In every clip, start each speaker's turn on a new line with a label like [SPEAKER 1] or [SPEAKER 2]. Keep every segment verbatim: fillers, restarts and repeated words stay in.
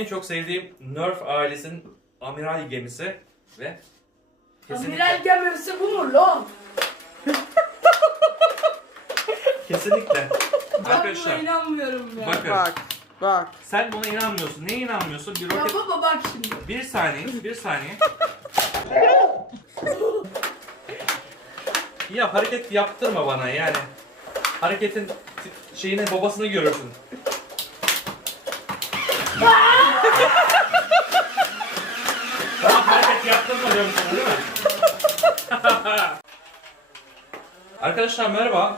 [SPEAKER 1] en çok sevdiğim Nerf ailesinin amiral gemisi ve kesinlikle,
[SPEAKER 2] Amiral gemisi bu mu lan?
[SPEAKER 1] kesinlikle.
[SPEAKER 2] Ben buna
[SPEAKER 1] Arkadaşlar
[SPEAKER 2] inanmıyorum ya.
[SPEAKER 1] bakın,
[SPEAKER 3] Bak, bak.
[SPEAKER 1] sen buna inanmıyorsun. Neye inanmıyorsun? Bir
[SPEAKER 2] Ya
[SPEAKER 1] roket...
[SPEAKER 2] baba bak şimdi.
[SPEAKER 1] Bir saniye, bir saniye. Ya hareket yaptırma bana yani. Hareketin şeyine babasını görürsün. Tamam, hareket yaptırma diyorum sana, değil mi? Arkadaşlar merhaba.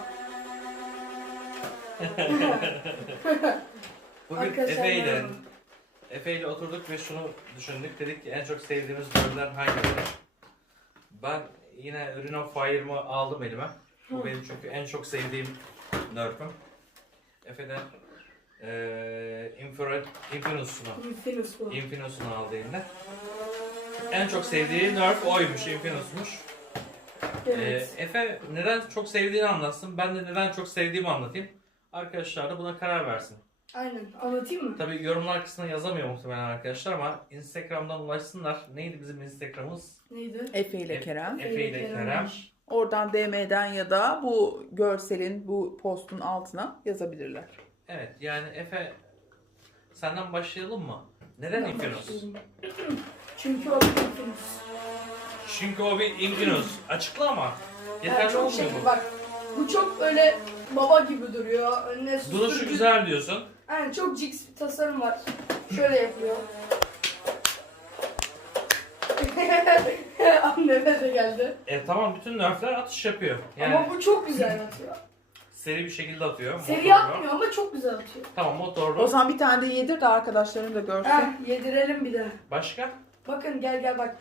[SPEAKER 1] Bugün
[SPEAKER 2] Arkadaşlar
[SPEAKER 1] Efe ile
[SPEAKER 2] merhaba.
[SPEAKER 1] Efe ile oturduk ve şunu düşündük. Dedik ki en çok sevdiğimiz Nerf'ler hangileri? Ben yine Ring of Fire'ımı aldım elime. Bu
[SPEAKER 2] Hı.
[SPEAKER 1] benim çünkü en çok sevdiğim Nerf'üm. Efe de eee Infrared Infinus'unu
[SPEAKER 2] Infinus bu.
[SPEAKER 1] Infinus'unu aldı eline. En çok sevdiği Nerf oymuş, Infinus'muş.
[SPEAKER 2] Evet.
[SPEAKER 1] Ee, Efe neden çok sevdiğini anlatsın, ben de neden çok sevdiğimi anlatayım. Arkadaşlar da buna karar versin.
[SPEAKER 2] Aynen. Anlatayım mı?
[SPEAKER 1] Tabii yorumlar kısmına yazamıyor muhtemelen arkadaşlar ama Instagram'dan ulaşsınlar. Neydi bizim Instagram'ımız?
[SPEAKER 2] Neydi?
[SPEAKER 3] Efe ile
[SPEAKER 1] Efe-
[SPEAKER 3] Kerem.
[SPEAKER 1] Efe ile Kerem.
[SPEAKER 3] Oradan D M'den ya da bu görselin, bu postun altına yazabilirler.
[SPEAKER 1] Evet, yani Efe senden başlayalım mı? Neden
[SPEAKER 2] Ben
[SPEAKER 1] Infinus?
[SPEAKER 2] başlıyorum. Çünkü o Infinus.
[SPEAKER 1] Çünkü o bir Infinus. Açıkla ama. Yeterli
[SPEAKER 2] Yani çok
[SPEAKER 1] olmuyor
[SPEAKER 2] şey,
[SPEAKER 1] mu?
[SPEAKER 2] bak bu çok öyle baba gibi duruyor. Önüne
[SPEAKER 1] Duruşu
[SPEAKER 2] susturucu-
[SPEAKER 1] güzel diyorsun.
[SPEAKER 2] Aynen çok jigs bir tasarım var. Şöyle yapıyor. Anneme de geldi.
[SPEAKER 1] E tamam, bütün nerfler atış yapıyor. Yani
[SPEAKER 2] Ama bu çok güzel atıyor.
[SPEAKER 1] seri bir şekilde atıyor.
[SPEAKER 2] Seri
[SPEAKER 1] Motorlu.
[SPEAKER 2] atmıyor ama çok güzel atıyor.
[SPEAKER 1] Tamam, motorlu.
[SPEAKER 3] O zaman bir tane de yedir de arkadaşlarım da görsün.
[SPEAKER 2] Heh, yedirelim bir de.
[SPEAKER 1] Başka?
[SPEAKER 2] Bakın gel gel bak.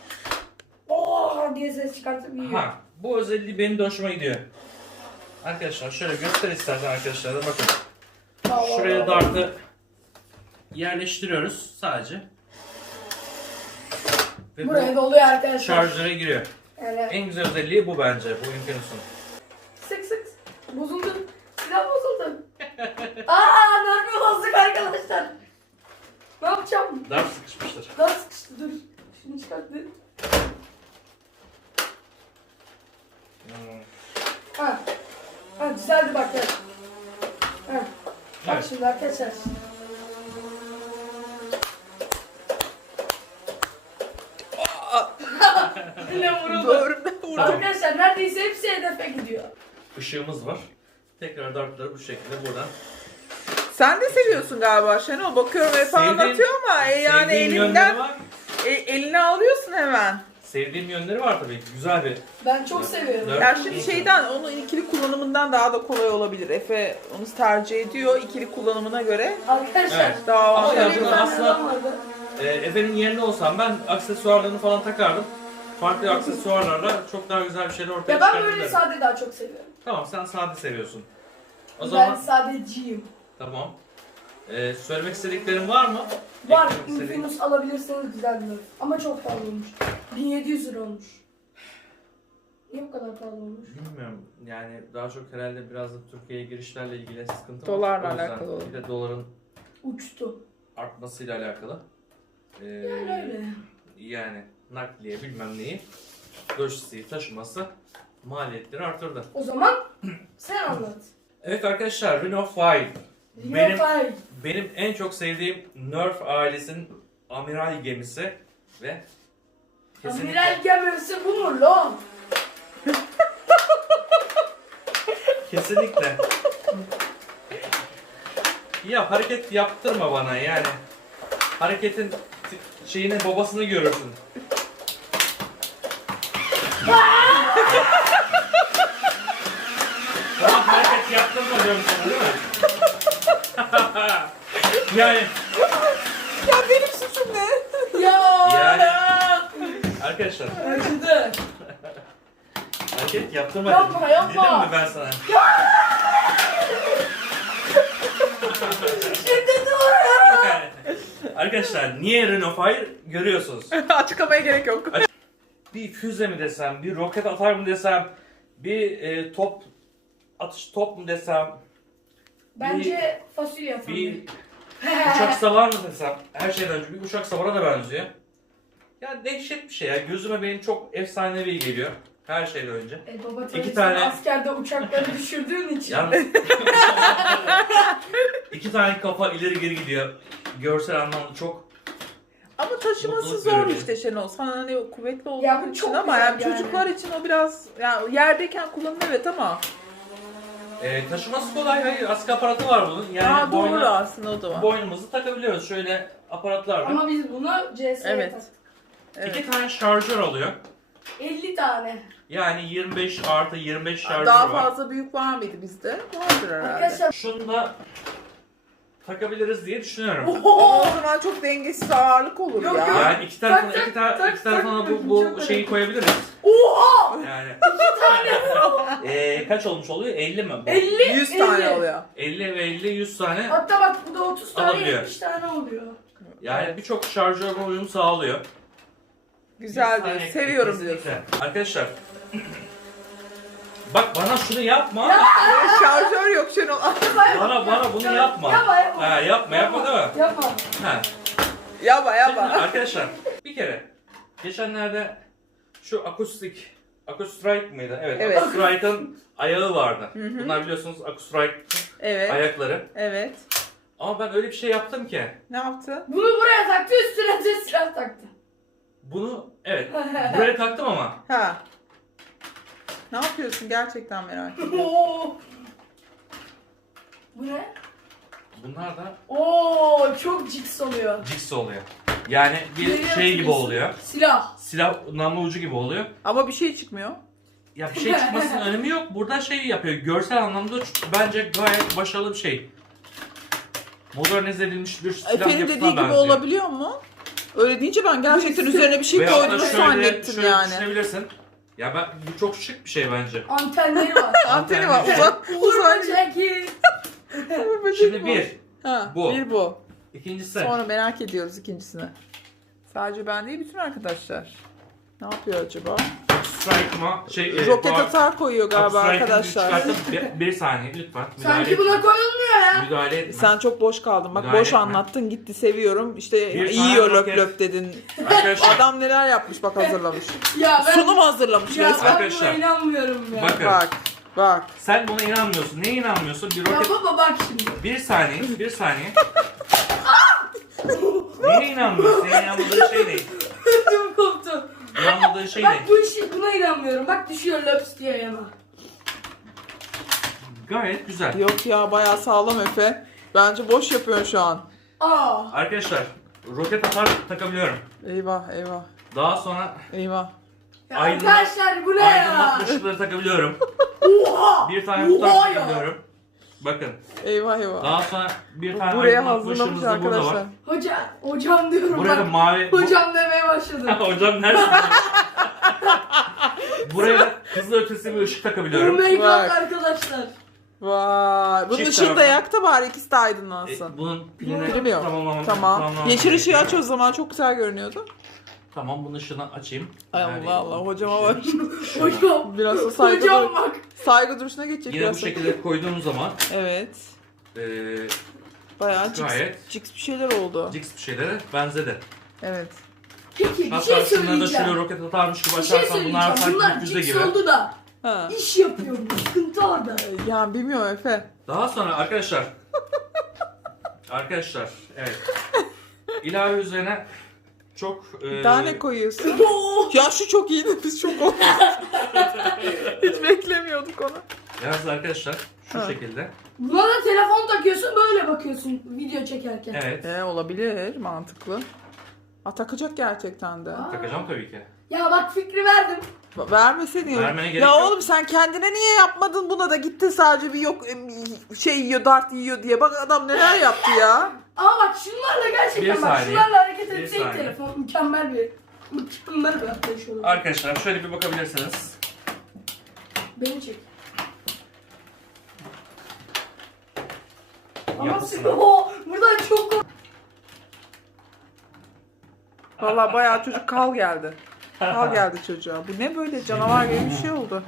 [SPEAKER 2] Oo diye ses çıkartıp yiyor.
[SPEAKER 1] Ha, bu özelliği benim de hoşuma gidiyor. Arkadaşlar şöyle göster istersen arkadaşlar da bakın.
[SPEAKER 2] Allah
[SPEAKER 1] Şuraya
[SPEAKER 2] Allah.
[SPEAKER 1] dartı yerleştiriyoruz sadece. Ve
[SPEAKER 2] Buraya
[SPEAKER 1] bu
[SPEAKER 2] doluyor arkadaşlar.
[SPEAKER 1] şarjöre giriyor.
[SPEAKER 2] Yani
[SPEAKER 1] En güzel özelliği bu bence, bu Infinus'un.
[SPEAKER 2] sık sık. Bozuldu. Silah bozuldu. Aa nerede bozduk arkadaşlar. Ne yapacağım?
[SPEAKER 1] Dart sıkışmıştır.
[SPEAKER 2] Daha sıkıştı dur. Şunu çıkarttı.
[SPEAKER 1] Hmm.
[SPEAKER 2] Ha. Ha düzeldi bak gel. Ha. Bak
[SPEAKER 1] Evet.
[SPEAKER 2] şimdi arkadaşlar. Yine vuruldu.
[SPEAKER 3] Doğru da vurdum.
[SPEAKER 2] Arkadaşlar neredeyse hepsi hedefe gidiyor.
[SPEAKER 1] Işığımız var. Tekrar dartları bu şekilde buradan.
[SPEAKER 3] Sen de seviyorsun galiba Şenol. Bakıyorum hep
[SPEAKER 1] Sevdiğim-
[SPEAKER 3] anlatıyor ama e, yani
[SPEAKER 1] Sevdiğim yönleri
[SPEAKER 3] elinden
[SPEAKER 1] var.
[SPEAKER 3] e, eline alıyorsun hemen.
[SPEAKER 1] Sevdiğim yönleri var tabii. Güzel bir.
[SPEAKER 2] Ben çok seviyorum.
[SPEAKER 1] Dört-
[SPEAKER 3] Ya şimdi şeyden, onun ikili kullanımından daha da kolay olabilir. Efe onu tercih ediyor ikili kullanımına göre.
[SPEAKER 2] Arkadaşlar.
[SPEAKER 1] Evet.
[SPEAKER 3] Daha
[SPEAKER 1] Ama
[SPEAKER 3] avantajlı.
[SPEAKER 1] yani
[SPEAKER 2] şöyle bir
[SPEAKER 1] bunu
[SPEAKER 2] tane
[SPEAKER 1] asla-
[SPEAKER 2] adam vardı.
[SPEAKER 1] Ee, Efe'nin yerinde olsam ben aksesuarlarını falan takardım. Farklı aksesuarlarla çok daha güzel bir şeyler ortaya
[SPEAKER 2] Ya ben
[SPEAKER 1] çıkartırdım.
[SPEAKER 2] böyle sade daha çok seviyorum.
[SPEAKER 1] Tamam, sen sade seviyorsun. O
[SPEAKER 2] Ben
[SPEAKER 1] zaman
[SPEAKER 2] sadeciyim.
[SPEAKER 1] tamam. Ee, söylemek istediklerin var mı?
[SPEAKER 2] Var,
[SPEAKER 1] Eklemek istediğin-
[SPEAKER 2] Infinus alabilirseniz güzel bir Nerf. Ama çok pahalı olmuş. bin yedi yüz lira olmuş. Niye bu kadar pahalı olmuş?
[SPEAKER 1] Bilmiyorum. Yani daha çok herhalde biraz da Türkiye'ye girişlerle ilgili sıkıntı var.
[SPEAKER 3] Dolarla
[SPEAKER 1] O yüzden
[SPEAKER 3] alakalı olur.
[SPEAKER 1] Bir de doların
[SPEAKER 2] Uçtu.
[SPEAKER 1] artmasıyla alakalı. Ee,
[SPEAKER 2] Yani öyle.
[SPEAKER 1] Yani nakliye bilmem neyi, lojistiği taşıması maliyetleri artırdı.
[SPEAKER 2] O zaman sen anlat.
[SPEAKER 1] Evet arkadaşlar, Ring of Fire. Benim,
[SPEAKER 2] Benim...
[SPEAKER 1] benim en çok sevdiğim Nerf ailesinin amiral gemisi ve kesinlikle,
[SPEAKER 2] Amiral gemisi bu mu lan?
[SPEAKER 1] kesinlikle. Ya hareket yaptırma bana yani. Hareketin şeyine babasını görürsün. Tamam, hareket yaptırma diyorum sana, değil mi? Yani
[SPEAKER 3] Ya benim suçum ne?
[SPEAKER 2] Ya.
[SPEAKER 1] Yani- arkadaşlar
[SPEAKER 2] Acıdı.
[SPEAKER 1] hareket yaptırma
[SPEAKER 2] Yapma,
[SPEAKER 1] dedim.
[SPEAKER 2] yapma.
[SPEAKER 1] Dedim mi ben sana?
[SPEAKER 2] Şimdi dur.
[SPEAKER 1] Arkadaşlar niye Ring of Fire görüyorsunuz?
[SPEAKER 3] Açıklamaya gerek yok.
[SPEAKER 1] Bir füze mi desem, bir roket atar mı desem, bir e, top atış top mu desem,
[SPEAKER 2] Bence fasulye falan.
[SPEAKER 1] bir Uçak savar mı desem? Her şeyden önce bir uçak savara da benziyor. Ya dehşet bir şey ya. Gözüme benim çok efsanevi geliyor. Her şeyden önce.
[SPEAKER 2] E baba tabii
[SPEAKER 1] İki
[SPEAKER 2] sen
[SPEAKER 1] tane-
[SPEAKER 2] askerde uçakları düşürdüğün için.
[SPEAKER 1] Yalnız iki tane kafa ileri geri gidiyor. Görsel anlamda çok.
[SPEAKER 3] Ama taşıması
[SPEAKER 1] Mutluluk
[SPEAKER 3] zor
[SPEAKER 1] veriyor.
[SPEAKER 3] işte Şenol. Sana hani kuvvetli olduğu
[SPEAKER 2] Ya bu
[SPEAKER 3] için
[SPEAKER 2] çok
[SPEAKER 3] ama
[SPEAKER 2] güzel
[SPEAKER 3] yani
[SPEAKER 2] yani.
[SPEAKER 3] çocuklar için o biraz yani yerdeyken kullanılır evet ama.
[SPEAKER 1] Ee, taşıması kolay. Hayır, askı aparatı var bunun. Yani
[SPEAKER 3] Aa, doğru
[SPEAKER 1] boyna-
[SPEAKER 3] aslında o da var.
[SPEAKER 1] boynumuzu takabiliyoruz. Şöyle aparatlarla.
[SPEAKER 2] Ama biz bunu C S'ye
[SPEAKER 3] Evet.
[SPEAKER 2] taktık.
[SPEAKER 3] Evet.
[SPEAKER 1] İki tane şarjör oluyor.
[SPEAKER 2] elli tane.
[SPEAKER 1] Yani yirmi beş artı yirmi beş şarjör
[SPEAKER 3] Daha
[SPEAKER 1] var.
[SPEAKER 3] fazla büyük var mıydı bizde? Vardır herhalde.
[SPEAKER 2] Arkadaşlar.
[SPEAKER 1] Şunu da takabiliriz diye düşünüyorum.
[SPEAKER 3] Ama
[SPEAKER 2] Oho!
[SPEAKER 3] o zaman çok dengesiz ağırlık olur
[SPEAKER 2] Yok,
[SPEAKER 3] ya.
[SPEAKER 2] yok.
[SPEAKER 1] Yani iki tarafına
[SPEAKER 2] Tak,
[SPEAKER 1] iki, ta-
[SPEAKER 2] tak,
[SPEAKER 1] iki tarafına
[SPEAKER 2] tak.
[SPEAKER 1] bu, bu
[SPEAKER 2] Çok
[SPEAKER 1] şeyi
[SPEAKER 2] önemli.
[SPEAKER 1] koyabiliriz.
[SPEAKER 2] Oha!
[SPEAKER 1] Yani. Ee, kaç olmuş oluyor? elli mi? bu?
[SPEAKER 2] elli.
[SPEAKER 3] yüz
[SPEAKER 2] elli.
[SPEAKER 3] tane oluyor.
[SPEAKER 1] elli ve elli yüz tane.
[SPEAKER 2] Hatta bak bu da otuz tane
[SPEAKER 1] Alabiliyor.
[SPEAKER 2] yetmiş tane oluyor.
[SPEAKER 1] Yani birçok şarjöre uyum sağlıyor.
[SPEAKER 3] Güzel
[SPEAKER 1] Bir
[SPEAKER 3] diyor.
[SPEAKER 1] saniye,
[SPEAKER 3] Seviyorum
[SPEAKER 1] kesinlikle.
[SPEAKER 3] diyorsun.
[SPEAKER 1] Arkadaşlar. Bak bana şunu yapma.
[SPEAKER 3] Ee, Şarjör yok Şenol.
[SPEAKER 1] Bana bana bunu yapma.
[SPEAKER 2] Yapma yapma.
[SPEAKER 1] Ha, yapma yapma değil mi?
[SPEAKER 2] Yapma.
[SPEAKER 1] Ha.
[SPEAKER 3] Yaba
[SPEAKER 1] Şimdi
[SPEAKER 3] yaba.
[SPEAKER 1] arkadaşlar bir kere geçenlerde şu akustik Acoustic mıydı? Evet.
[SPEAKER 3] Evet.
[SPEAKER 1] Acoustic'ın ayağı vardı.
[SPEAKER 3] hı.
[SPEAKER 1] Bunlar biliyorsunuz Acoustic
[SPEAKER 3] Evet.
[SPEAKER 1] ayakları.
[SPEAKER 3] Evet.
[SPEAKER 1] Ama ben öyle bir şey yaptım ki
[SPEAKER 3] Ne yaptı?
[SPEAKER 2] Bunu buraya taktı üstüne de silah taktı.
[SPEAKER 1] bunu evet buraya taktım ama
[SPEAKER 3] Ha. Ne yapıyorsun gerçekten merak ediyorum.
[SPEAKER 2] Oo. Bu ne?
[SPEAKER 1] bunlar da
[SPEAKER 2] Oo çok ciks oluyor.
[SPEAKER 1] jigs oluyor. Yani bir
[SPEAKER 2] Görüyor
[SPEAKER 1] şey gibi
[SPEAKER 2] musunuz?
[SPEAKER 1] oluyor.
[SPEAKER 2] Silah.
[SPEAKER 1] Silah namlu ucu gibi oluyor.
[SPEAKER 3] Ama bir şey çıkmıyor.
[SPEAKER 1] Ya bir şey çıkmasının önemi yok. Burada şey yapıyor. Görsel anlamda ç- bence gayet başarılı bir şey. Modernize edilmiş bir silah
[SPEAKER 3] Efe'nin
[SPEAKER 1] yapısına
[SPEAKER 3] dediği gibi
[SPEAKER 1] benziyor.
[SPEAKER 3] olabiliyor mu? Öyle deyince ben gerçekten üzerine bir şey
[SPEAKER 1] Veyahut da
[SPEAKER 3] koyduğunu
[SPEAKER 1] şöyle-
[SPEAKER 3] zannettim
[SPEAKER 1] şöyle
[SPEAKER 3] yani.
[SPEAKER 1] düşünebilirsin. Ya ben bu çok şık bir şey bence.
[SPEAKER 2] Antenleri var.
[SPEAKER 3] Anteni var.
[SPEAKER 1] Anteni.
[SPEAKER 3] Uzak.
[SPEAKER 2] Vurma
[SPEAKER 3] Uzak.
[SPEAKER 2] çekil.
[SPEAKER 1] Şimdi bir.
[SPEAKER 3] Ha,
[SPEAKER 1] bu.
[SPEAKER 3] Bir bu.
[SPEAKER 1] İkincisi.
[SPEAKER 3] Sonra merak ediyoruz ikincisini. Sadece ben değil bütün arkadaşlar. Ne yapıyor acaba?
[SPEAKER 1] Strike'ıma şey. e,
[SPEAKER 3] Roket
[SPEAKER 1] bu-
[SPEAKER 3] atar koyuyor galiba
[SPEAKER 1] Strike'ın
[SPEAKER 3] arkadaşlar.
[SPEAKER 1] çıkartıp bir, bir saniye lütfen. Müdahale
[SPEAKER 2] Sanki
[SPEAKER 1] et-
[SPEAKER 2] buna koyulmuyor ya.
[SPEAKER 1] Müdahale etme.
[SPEAKER 3] Sen çok boş kaldın. Bak
[SPEAKER 1] Müdahale
[SPEAKER 3] boş
[SPEAKER 1] etme.
[SPEAKER 3] anlattın gitti seviyorum. İşte
[SPEAKER 1] Bir
[SPEAKER 3] yiyor
[SPEAKER 1] tane
[SPEAKER 3] löp
[SPEAKER 1] roket.
[SPEAKER 3] löp dedin.
[SPEAKER 1] Arkadaşlar
[SPEAKER 3] Adam neler yapmış bak hazırlamış.
[SPEAKER 2] Ya ben,
[SPEAKER 3] Sunum hazırlamış
[SPEAKER 2] ya
[SPEAKER 3] resmen.
[SPEAKER 2] ben
[SPEAKER 1] Arkadaşlar,
[SPEAKER 2] buna inanmıyorum ya.
[SPEAKER 1] bakın.
[SPEAKER 3] Bak bak.
[SPEAKER 1] sen buna inanmıyorsun. Neye inanmıyorsun? Bir
[SPEAKER 2] Ya
[SPEAKER 1] roket.
[SPEAKER 2] baba bak şimdi.
[SPEAKER 1] Bir saniye, bir saniye. Neye inanmıyorsun? Neye inanmadığın şey ne?
[SPEAKER 2] Ödüm koptu.
[SPEAKER 1] İnanmadığın şey
[SPEAKER 2] Bak
[SPEAKER 1] ne?
[SPEAKER 2] bu işi buna inanmıyorum. Bak düşüyor löps diye yana.
[SPEAKER 1] Gayet güzel.
[SPEAKER 3] Yok ya bayağı sağlam Efe. Bence boş yapıyorsun şu an.
[SPEAKER 2] Aa.
[SPEAKER 1] Arkadaşlar, roket atar takabiliyorum.
[SPEAKER 3] Eyvah eyvah
[SPEAKER 1] Daha sonra
[SPEAKER 3] eyvah.
[SPEAKER 2] Ya
[SPEAKER 1] Aydınlat-
[SPEAKER 2] arkadaşlar bu ne ya?
[SPEAKER 1] aydınlatma ışıkları takabiliyorum.
[SPEAKER 2] Oha.
[SPEAKER 1] Bir tane bu
[SPEAKER 2] Oha
[SPEAKER 1] tarz
[SPEAKER 2] ya.
[SPEAKER 1] takabiliyorum. Bakın.
[SPEAKER 3] Eyvah eyvah.
[SPEAKER 1] Daha sonra bir tane
[SPEAKER 3] Buraya
[SPEAKER 1] aydınlatma
[SPEAKER 3] hazırlamış
[SPEAKER 1] ışığımız da burada
[SPEAKER 3] arkadaşlar.
[SPEAKER 1] var.
[SPEAKER 2] Hoca, hocam diyorum
[SPEAKER 1] Buraya da
[SPEAKER 2] bak.
[SPEAKER 1] mavi...
[SPEAKER 2] Hocam demeye başladım.
[SPEAKER 1] Hocam nerede? Buraya da hızlı ötesi bir ışık
[SPEAKER 2] Oh
[SPEAKER 1] takabiliyorum.
[SPEAKER 2] my god
[SPEAKER 3] Bak.
[SPEAKER 2] arkadaşlar.
[SPEAKER 3] Vay. Bunun
[SPEAKER 1] Çift
[SPEAKER 3] ışığını da
[SPEAKER 1] tarafı.
[SPEAKER 3] yak da bari ikisi de
[SPEAKER 1] E,
[SPEAKER 3] aydınlansın.
[SPEAKER 1] bunun pilini
[SPEAKER 3] Pili mi yok?
[SPEAKER 1] tamamlamam-
[SPEAKER 3] Tamam.
[SPEAKER 1] tamamlamam
[SPEAKER 3] Yeşil ışığı
[SPEAKER 1] gerekiyor.
[SPEAKER 3] aç o zaman çok güzel görünüyordu.
[SPEAKER 1] Tamam, bunun ışığını açayım.
[SPEAKER 3] Ay
[SPEAKER 1] Yani-
[SPEAKER 3] Allah Allah hocama bak.
[SPEAKER 2] Hocam.
[SPEAKER 3] Biraz da saygı,
[SPEAKER 2] Hocam
[SPEAKER 3] dur-
[SPEAKER 2] bak.
[SPEAKER 3] saygı duruşuna geçecek
[SPEAKER 1] Yine bu
[SPEAKER 3] biraz. da.
[SPEAKER 1] şekilde koyduğum zaman
[SPEAKER 3] Evet.
[SPEAKER 1] eee
[SPEAKER 3] Bayağı ciks,
[SPEAKER 1] Gayet.
[SPEAKER 3] ciks bir şeyler oldu.
[SPEAKER 1] Jigs bir şeylere benzedi.
[SPEAKER 3] Evet.
[SPEAKER 2] Peki bir
[SPEAKER 1] Hatta
[SPEAKER 2] şey
[SPEAKER 1] şunları da
[SPEAKER 2] söyleyeceğim.
[SPEAKER 1] şöyle roket atarmış gibi
[SPEAKER 2] Bir şey
[SPEAKER 1] açarsan bunlar
[SPEAKER 2] söyleyeceğim.
[SPEAKER 1] sanki
[SPEAKER 2] Bunlar
[SPEAKER 1] gökyüzü
[SPEAKER 2] ciks
[SPEAKER 1] gibi.
[SPEAKER 2] oldu da
[SPEAKER 3] Ha.
[SPEAKER 2] iş yapıyor bu. Sıkıntı orada.
[SPEAKER 3] Yani bilmiyorum Efe.
[SPEAKER 1] Daha sonra arkadaşlar arkadaşlar evet ilave üzerine çok eee
[SPEAKER 3] Daha ne koyuyorsun?
[SPEAKER 2] Oo.
[SPEAKER 3] Ya şu çok iyiydi biz çok olduk. Hiç beklemiyorduk onu.
[SPEAKER 1] yalnız arkadaşlar şu
[SPEAKER 3] Ha.
[SPEAKER 1] şekilde
[SPEAKER 2] Buna da telefon takıyorsun böyle bakıyorsun video çekerken.
[SPEAKER 1] evet
[SPEAKER 3] E, olabilir mantıklı. A, takacak gerçekten de.
[SPEAKER 2] Aa.
[SPEAKER 1] takacağım tabii ki.
[SPEAKER 2] Ya bak fikri verdim.
[SPEAKER 3] Ba- Vermeseydin ya.
[SPEAKER 1] Vermene gerek
[SPEAKER 3] Ya
[SPEAKER 1] yok.
[SPEAKER 3] oğlum sen kendine niye yapmadın buna da gittin sadece bir yok em, şey yiyor dart yiyor diye. Bak adam neler yaptı ya.
[SPEAKER 2] Ama bak şunlarla gerçekten
[SPEAKER 1] Bir
[SPEAKER 2] bak
[SPEAKER 1] saniye.
[SPEAKER 2] şunlarla hareket
[SPEAKER 1] Bir
[SPEAKER 2] etsek
[SPEAKER 1] saniye.
[SPEAKER 2] telefon mükemmel bir mükemmel bir atlayış olur.
[SPEAKER 1] Arkadaşlar şöyle bir bakabilirsiniz.
[SPEAKER 2] Beni çek. Ama
[SPEAKER 1] Yapısına.
[SPEAKER 2] sıkı o. Buradan çok kork-
[SPEAKER 3] Vallahi bayağı çocuk kal geldi. Kal geldi çocuğa. Bu ne böyle canavar gibi bir şey oldu.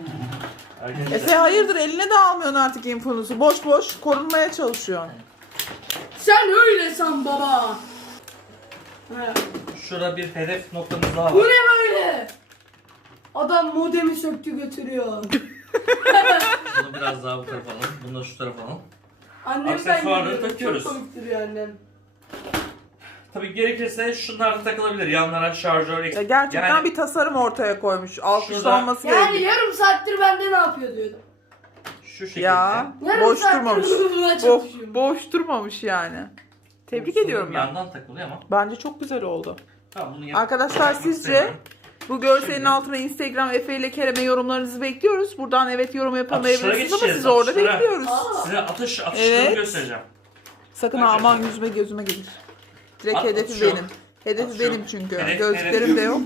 [SPEAKER 1] Arkadaşlar
[SPEAKER 3] Efe hayırdır eline de almıyorsun artık infonusu. Boş boş korunmaya çalışıyorsun.
[SPEAKER 2] Sen öyle san baba. He.
[SPEAKER 1] Şurada bir hedef noktamız daha
[SPEAKER 2] Bu
[SPEAKER 1] var.
[SPEAKER 2] ne böyle? Adam modemi söktü götürüyor.
[SPEAKER 1] Bunu biraz daha bu tarafa alalım. Bunu da şu tarafa alalım.
[SPEAKER 2] Annem
[SPEAKER 1] Aksesuarları
[SPEAKER 2] geliyorum.
[SPEAKER 1] takıyoruz.
[SPEAKER 2] Çok komik duruyor annem.
[SPEAKER 1] Tabii gerekirse şunlar da takılabilir. Yanlara şarjör eksik.
[SPEAKER 3] Ya gerçekten
[SPEAKER 1] Yani
[SPEAKER 3] bir tasarım ortaya koymuş. Alkışlı
[SPEAKER 1] Şurada-
[SPEAKER 3] olması
[SPEAKER 2] Yani
[SPEAKER 3] gerekiyor.
[SPEAKER 2] yarım saattir bende ne yapıyor diyordum.
[SPEAKER 1] şu şekilde.
[SPEAKER 3] Ya
[SPEAKER 2] Yarım
[SPEAKER 3] boş
[SPEAKER 2] saattir
[SPEAKER 3] durmamış.
[SPEAKER 2] bununla
[SPEAKER 3] Bo
[SPEAKER 2] çalışıyorum.
[SPEAKER 3] boş durmamış yani. Tebrik
[SPEAKER 1] Bunun
[SPEAKER 3] ediyorum ben.
[SPEAKER 1] Yandan takılıyor ama.
[SPEAKER 3] Bence çok güzel oldu.
[SPEAKER 1] Tamam, bunu yap-
[SPEAKER 3] Arkadaşlar
[SPEAKER 1] yapmak
[SPEAKER 3] sizce
[SPEAKER 1] istemiyorum.
[SPEAKER 3] bu görselin
[SPEAKER 1] Şimdi-
[SPEAKER 3] altına Instagram Efe ile Kerem'e yorumlarınızı bekliyoruz. Buradan evet yorum yapamayabilirsiniz ama
[SPEAKER 1] geçeceğiz,
[SPEAKER 3] sizi orada
[SPEAKER 1] atışlara.
[SPEAKER 3] bekliyoruz.
[SPEAKER 2] Aa.
[SPEAKER 1] Size atış atışları
[SPEAKER 3] Evet.
[SPEAKER 1] göstereceğim.
[SPEAKER 3] Sakın
[SPEAKER 1] Bak
[SPEAKER 3] aman
[SPEAKER 1] şimdi.
[SPEAKER 3] yüzüme gözüme gelir. Direkt
[SPEAKER 1] At-
[SPEAKER 3] hedefi
[SPEAKER 1] atış yok.
[SPEAKER 3] benim. Hedefi
[SPEAKER 1] Atış
[SPEAKER 3] benim
[SPEAKER 1] yok.
[SPEAKER 3] çünkü.
[SPEAKER 1] Hedef-
[SPEAKER 3] Gözlüklerim
[SPEAKER 1] hedef
[SPEAKER 3] de
[SPEAKER 1] yok.
[SPEAKER 3] yok.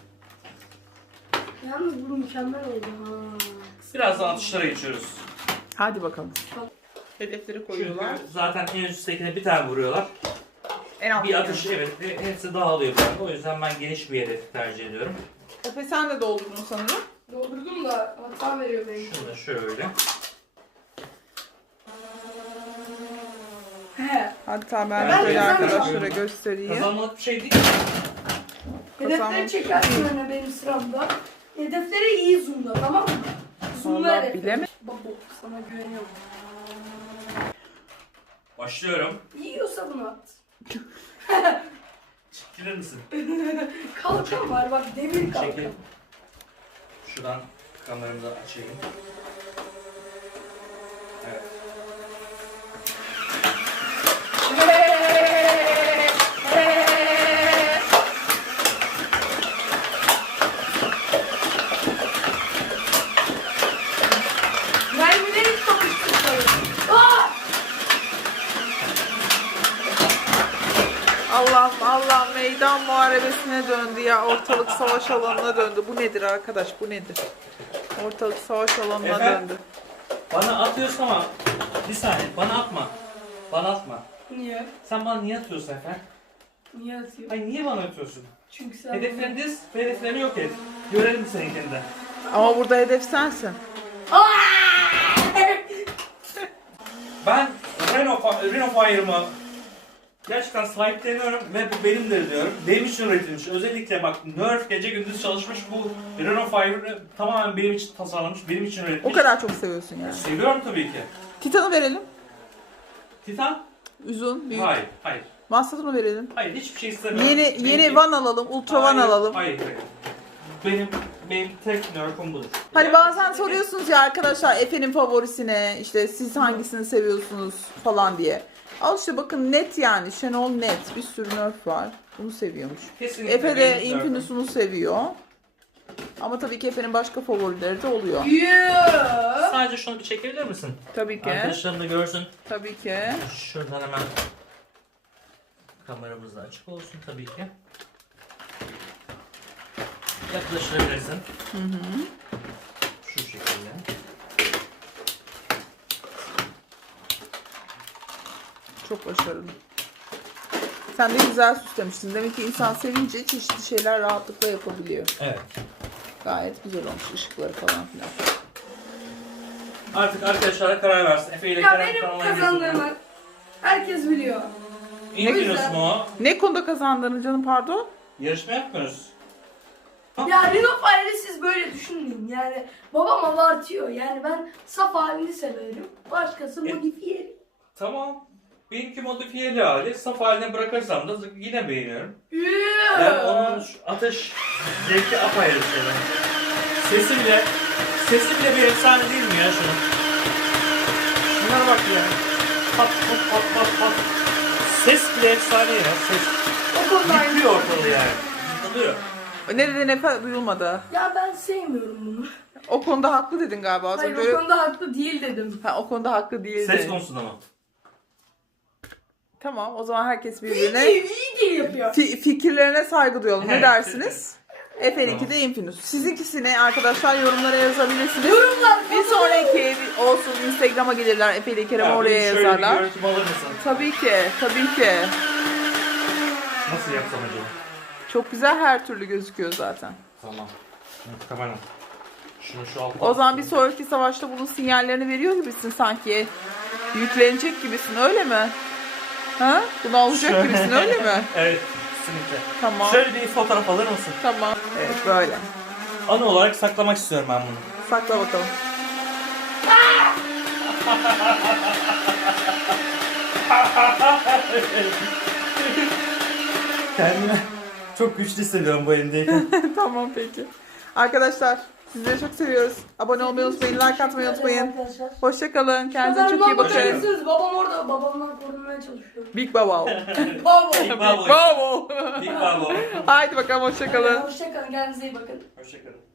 [SPEAKER 2] Yalnız bu mükemmel oldu ha.
[SPEAKER 1] Birazdan atışlara geçiyoruz.
[SPEAKER 3] Hadi bakalım. Hedefleri
[SPEAKER 1] Çünkü zaten en üsttekine bir tane vuruyorlar.
[SPEAKER 3] En alt
[SPEAKER 1] Bir atış, evet, ve hepsi dağılıyor bende. O yüzden ben geniş bir hedef tercih ediyorum.
[SPEAKER 3] Efe sen de doldurdun sanırım.
[SPEAKER 2] Doldurdum da hata veriyor benim.
[SPEAKER 1] Şunu da şöyle.
[SPEAKER 2] He.
[SPEAKER 3] Hatta ben
[SPEAKER 1] Ben
[SPEAKER 3] şöyle
[SPEAKER 2] güzel
[SPEAKER 3] arkadaşlara
[SPEAKER 1] bir-
[SPEAKER 3] göstereyim.
[SPEAKER 1] Kazanmalık bir şey değil.
[SPEAKER 2] Hedefleri
[SPEAKER 3] Kazanmak-
[SPEAKER 2] çekersin öne benim sıramda. Hedefleri iyi zoomla, tamam mı? Zoomla
[SPEAKER 3] Vallahi
[SPEAKER 2] hedefleri.
[SPEAKER 3] bilemem.
[SPEAKER 2] Baba sana güveniyorum.
[SPEAKER 1] Başlıyorum.
[SPEAKER 2] Yiyorsa bunu at.
[SPEAKER 1] Çekilir misin?
[SPEAKER 2] Kalkan var bak, demir kalkan.
[SPEAKER 1] Çekil. Şuradan kameramı da açayım. Evet.
[SPEAKER 2] Mermileri kavuşturalım. Aa!
[SPEAKER 3] Allah'ım Allah'ım meydan muharebesine döndü ya. Ortalık savaş alanına döndü. Bu nedir arkadaş? Bu nedir? Ortalık savaş alanına
[SPEAKER 1] Efendim?
[SPEAKER 3] döndü.
[SPEAKER 1] Bana atıyorsun ama bir saniye, bana atma. Bana atma.
[SPEAKER 2] Niye?
[SPEAKER 1] Sen bana niye atıyorsun efendim?
[SPEAKER 2] Niye atıyor?
[SPEAKER 1] Hayır, niye bana atıyorsun?
[SPEAKER 2] Çünkü sen...
[SPEAKER 1] Hedeflerini diz, ve hedeflerini yok et. Görelim seninkini de.
[SPEAKER 3] Ama burada hedef sensin.
[SPEAKER 2] Aa!
[SPEAKER 1] Ben Renault, Fa- Renault Fire'ımı gerçekten sahipleniyorum ve bu benimdir diyorum. Benim için üretilmiş. Özellikle bak, Nerf gece gündüz çalışmış, bu Renault Fire'ı tamamen benim için tasarlanmış, benim için üretilmiş.
[SPEAKER 3] O kadar çok seviyorsun yani.
[SPEAKER 1] Seviyorum tabii ki.
[SPEAKER 3] Titan'ı verelim.
[SPEAKER 1] Titan?
[SPEAKER 3] Uzun, büyük.
[SPEAKER 1] Hayır, hayır.
[SPEAKER 3] Master'ını verelim.
[SPEAKER 1] Hayır, hiçbir şey istemiyorum.
[SPEAKER 3] Yeni
[SPEAKER 1] Benimki-
[SPEAKER 3] yeni van alalım, ultra van
[SPEAKER 1] Hayır,
[SPEAKER 3] alalım.
[SPEAKER 1] Hayır, hayır. Benim, benim tek Nerf'üm budur.
[SPEAKER 3] Hani bazen soruyorsunuz ya arkadaşlar Efe'nin favorisine işte siz hangisini seviyorsunuz falan diye. Al işte bakın net yani Şenol net bir sürü nerf var. Bunu seviyormuş.
[SPEAKER 1] Kesinlikle
[SPEAKER 3] Efe de
[SPEAKER 1] benim Nerf'üm.
[SPEAKER 3] Infinus'unu seviyor. Ama tabii ki Efe'nin başka favorileri de oluyor.
[SPEAKER 2] Yeah!
[SPEAKER 1] Sadece şunu bir çekebilir misin?
[SPEAKER 3] Tabii ki.
[SPEAKER 1] Arkadaşlarım da görsün.
[SPEAKER 3] Tabii ki.
[SPEAKER 1] Şuradan hemen kameramız da açık olsun tabii ki. Yaklaştırabilirsin.
[SPEAKER 3] Hı hı.
[SPEAKER 1] Şu şekilde.
[SPEAKER 3] Çok başarılı. Sen de güzel süslemişsin. Demek ki insan sevince çeşitli şeyler rahatlıkla yapabiliyor.
[SPEAKER 1] Evet.
[SPEAKER 3] Gayet güzel olmuş ışıkları falan filan.
[SPEAKER 1] Artık arkadaşlara karar versin. Efe ile
[SPEAKER 2] Ya
[SPEAKER 1] Kerem
[SPEAKER 2] benim
[SPEAKER 1] kanalına
[SPEAKER 2] kazandığımı herkes biliyor.
[SPEAKER 1] İnfinus mu?
[SPEAKER 3] Ne konuda kazandığını canım pardon?
[SPEAKER 1] Yarışma yapmıyoruz.
[SPEAKER 2] Ya Renault Fire'ı siz böyle düşünmeyin. Yani babam abartıyor. Yani ben saf halini severim. Başkası
[SPEAKER 1] E-
[SPEAKER 2] modifiyeli.
[SPEAKER 1] Tamam. Benimki modifiyeli hali. Saf haline bırakırsam da yine beğeniyorum.
[SPEAKER 2] Yeah!
[SPEAKER 1] Ben onun şu atış zevki apayrı bir şeyler. Sesi bile, sesi bile bir efsane değil mi ya şunun? Şunlara bak ya. Pat pat pat pat pat. Ses bile efsane ya. Ses
[SPEAKER 2] O konuda aynı.
[SPEAKER 1] yıkıyor ortalığı yani. Yıkılıyor.
[SPEAKER 3] Ne dedin Efe duyulmadı.
[SPEAKER 2] Ya ben sevmiyorum bunu.
[SPEAKER 3] O konuda haklı dedin galiba. Az
[SPEAKER 2] Hayır
[SPEAKER 3] önce.
[SPEAKER 2] o konuda haklı değil dedim.
[SPEAKER 3] Ha, o konuda haklı değildi.
[SPEAKER 1] Ses konusunda mı?
[SPEAKER 3] Tamam o zaman herkes
[SPEAKER 2] İyi
[SPEAKER 3] birbirine
[SPEAKER 2] değil, iyi değil yapıyor.
[SPEAKER 3] fi- fikirlerine saygı duyalım. Ne
[SPEAKER 1] Evet.
[SPEAKER 3] dersiniz? Efe'ninki de Infinus. Sizinkisini arkadaşlar yorumlara yazabilirsiniz.
[SPEAKER 2] Yorumlar.
[SPEAKER 3] Bir sonraki olsun Instagram'a gelirler. Efe ile Kerem
[SPEAKER 1] Ya,
[SPEAKER 3] oraya
[SPEAKER 1] bir şöyle
[SPEAKER 3] yazarlar.
[SPEAKER 1] bir görüntüm alır mısın?
[SPEAKER 3] Tabii ki, tabii ki.
[SPEAKER 1] Nasıl yapsam acaba?
[SPEAKER 3] Çok güzel her türlü gözüküyor zaten.
[SPEAKER 1] Tamam. Hı, Tamam. Şunu şu altta.
[SPEAKER 3] O zaman bir sonraki savaşta bunun sinyallerini veriyor gibisin sanki. Yüklenecek gibisin öyle mi? Ha? Bunu alacak gibisin öyle mi?
[SPEAKER 1] Evet, kesinlikle.
[SPEAKER 3] Tamam.
[SPEAKER 1] Şöyle bir fotoğraf alır mısın?
[SPEAKER 3] Tamam. Evet böyle.
[SPEAKER 1] Anı olarak saklamak istiyorum ben bunu.
[SPEAKER 3] Sakla bakalım.
[SPEAKER 1] Kendimi çok güçlü hissediyorum bu elimdeyken.
[SPEAKER 3] Tamam peki. Arkadaşlar sizleri çok seviyoruz. Abone olmayı unutmayın, like atmayı unutmayın.
[SPEAKER 2] Arkadaşlar.
[SPEAKER 3] Hoşçakalın. Kendinize çok iyi bakın.
[SPEAKER 2] bakın. Babam orada, babamdan korunmaya çalışıyor.
[SPEAKER 3] Big Baba.
[SPEAKER 2] Baba.
[SPEAKER 1] Big
[SPEAKER 3] Big
[SPEAKER 1] Babo.
[SPEAKER 3] Baba.
[SPEAKER 1] Big Babo.
[SPEAKER 3] Haydi bakalım hoşçakalın.
[SPEAKER 2] Hoşçakalın, kendinize iyi bakın.
[SPEAKER 1] Hoşçakalın.